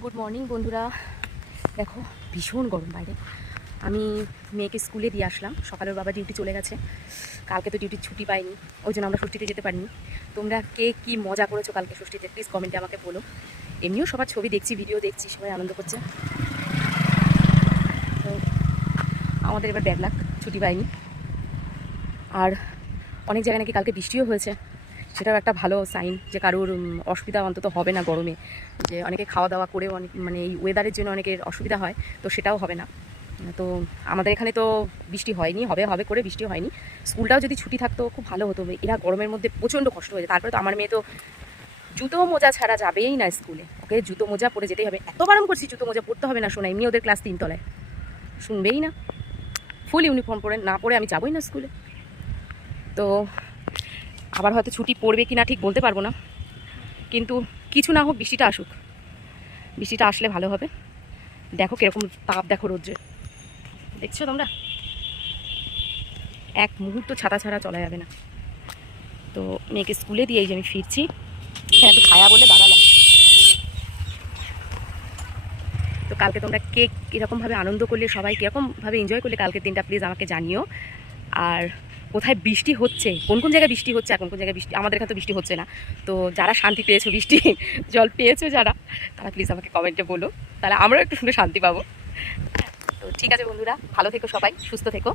Good morning বন্ধুরা। দেখো ভীষণ গরম বাইরে। আমি মেয়েকে স্কুলে দিয়ে আসলাম, সকালের বাবা ডিউটি চলে গেছে, কালকে তো ডিউটির ছুটি পাইনি, ওই জন্য আমরা ষষ্ঠীতে যেতে পারিনি। তোমরা কে কী মজা করেছো কালকে ষষ্ঠীতে প্লিজ কমেন্টে আমাকে বলো। এমনিও সবার ছবি দেখছি, ভিডিও দেখছি, সবাই আনন্দ করছে। তো আমাদের এবার ব্যাড লাক, ছুটি পাইনি। আর অনেক জায়গায় নাকি কালকে বৃষ্টিও হয়েছে, সেটাও একটা ভালো সাইন যে কারোর অসুবিধা অন্তত হবে না গরমে। যে অনেকে খাওয়া দাওয়া করেও অনেক এই ওয়েদারের জন্য অনেকের অসুবিধা হয়, তো সেটাও হবে না। তো আমাদের এখানে তো বৃষ্টি হয়নি, হবে হবে করে বৃষ্টি হয়নি। স্কুলটাও যদি ছুটি থাকতো খুব ভালো হতো। এরা গরমের মধ্যে প্রচণ্ড কষ্ট হয়ে যায়। তারপরে তো আমার মেয়ে তো জুতো মোজা ছাড়া যাবেই না স্কুলে, ওকে জুতো মোজা পরে যেতেই হবে। এত বারণ করছি জুতো মোজা পরতে হবে না, শোনা এমনি ওদের ক্লাস 3 তলায়, শুনবেই না। ফুল ইউনিফর্ম পরে না পরে আমি যাবোই না স্কুলে। তো আবার হয়তো ছুটি পড়বে কি না ঠিক বলতে পারবো না, কিন্তু কিছু না হোক বৃষ্টিটা আসুক। বৃষ্টিটা আসলে ভালো হবে। দেখো কীরকম তাপ, দেখো রোদ্রে, দেখছো তোমরা, এক মুহূর্ত ছাতা ছাড়া চলা যাবে না। তো মেয়েকে স্কুলে দিয়ে এই যে আমি ফিরছি, একটু ছায়া বলে দাঁড়ালাম। তো কালকে তোমরা কে কীরকমভাবে আনন্দ করলে, সবাই কীরকমভাবে এনজয় করলে কালকের দিনটা প্লিজ আমাকে জানিও। আর কোথায় বৃষ্টি হচ্ছে, কোন কোন জায়গায় বৃষ্টি হচ্ছে, এখন কোন জায়গায় বৃষ্টি, আমাদের এখানে তো বৃষ্টি হচ্ছে না। তো যারা শান্তি পেয়েছো, বৃষ্টি জল পেয়েছো যারা, তারা প্লিজ আমাকে কমেন্টে বলো, তাহলে আমরাও একটু শুনে শান্তি পাবো। তো ঠিক আছে বন্ধুরা, ভালো থেকো, সবাই সুস্থ থেকো।